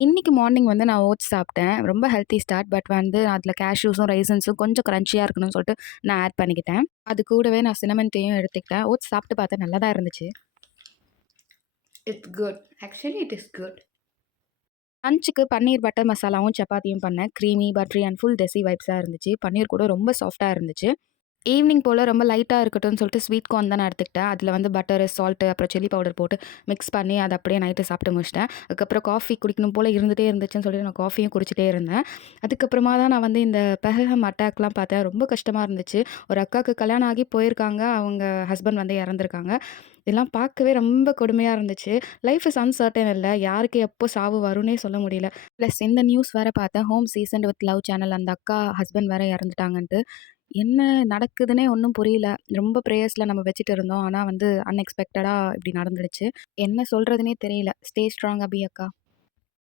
இன்னைக்கு மார்னிங் வந்து நான் ஓட்ஸ் சாப்பிட்டேன். ரொம்ப ஹெல்த்தி ஸ்டார்ட். பட் வந்து அதில கேஷ்யூஸும், ரைசன்ஸும் கொஞ்சம் கிரன்ச்சியா இருக்கணும்னு சொல்லிட்டு நான் ஆட் பண்ணிக்கிட்டேன். அது கூடவே நான் சின்னமன் டீயும் எடுத்துக்கிட்டேன். ஓட்ஸ் சாப்பிட்டு பார்த்தேன் நல்லா தான் இருந்துச்சு. It's good. Actually, it is good. லஞ்சுக்கு பன்னீர் பட்டர் மசாலாவும், சப்பாத்தியும் பண்ணேன். கிரீமி, பட்டரி அண்ட் ஃபுல் டெஸி வைப்ஸா இருந்துச்சு. பன்னீர் கூட ரொம்ப சாஃப்ட்டா இருந்துச்சு. ஈவினிங் போல ரொம்ப லைட்டா இருக்கட்டும்னு சொல்லிட்டு ஸ்வீட் கார்ன் தான் நான் எடுத்துக்கிட்டேன். அதில வந்து பட்டரு, சால்ட்டு அப்புறம் சில்லி பவுடர் போட்டு மிக்ஸ் பண்ணி அத அப்படியே நைட்டு சாப்பிட்டு முடிச்சுட்டேன். அதுக்கப்புறம் காஃபி குடிக்கணும் போல இருந்துட்டே இருந்துச்சுன்னு சொல்லிட்டு நான் காஃபியும் குடிச்சிட்டே இருந்தேன். அதுக்கப்புறமா தான் நான் வந்து இந்த பெஹல்கம் அட்டாக்லாம் பார்த்தேன். ரொம்ப கஷ்டமா இருந்துச்சு. ஒரு அக்காவுக்கு கல்யாணம் ஆகி போயிருக்காங்க. அவங்க ஹஸ்பண்ட் வந்து இறந்துருக்காங்க. இதெல்லாம் பார்க்கவே ரொம்ப கொடுமையா இருந்துச்சு. லைஃப் இஸ் அன்சர்டைன் இல்ல. யாருக்கு எப்போ சாவு வரும்னே சொல்ல முடியல. ப்ளஸ் இந்த நியூஸ் வேற பார்த்தேன். Home seasoned with love channel அந்த அக்கா ஹஸ்பண்ட் வேற இறந்துட்டாங்கன்ட்டு. என்ன நடக்குதுன்னே ஒண்ணும் புரியல. ரொம்ப பிரேயர்ஸ்ல நம்ம வச்சுட்டு இருந்தோம். ஆனா வந்து அன்எக்ஸ்பெக்டடா இப்படி நடந்துடுச்சு. என்ன சொல்றதுன்னே தெரியல. ஸ்டே ஸ்ட்ராங் அபி அக்கா.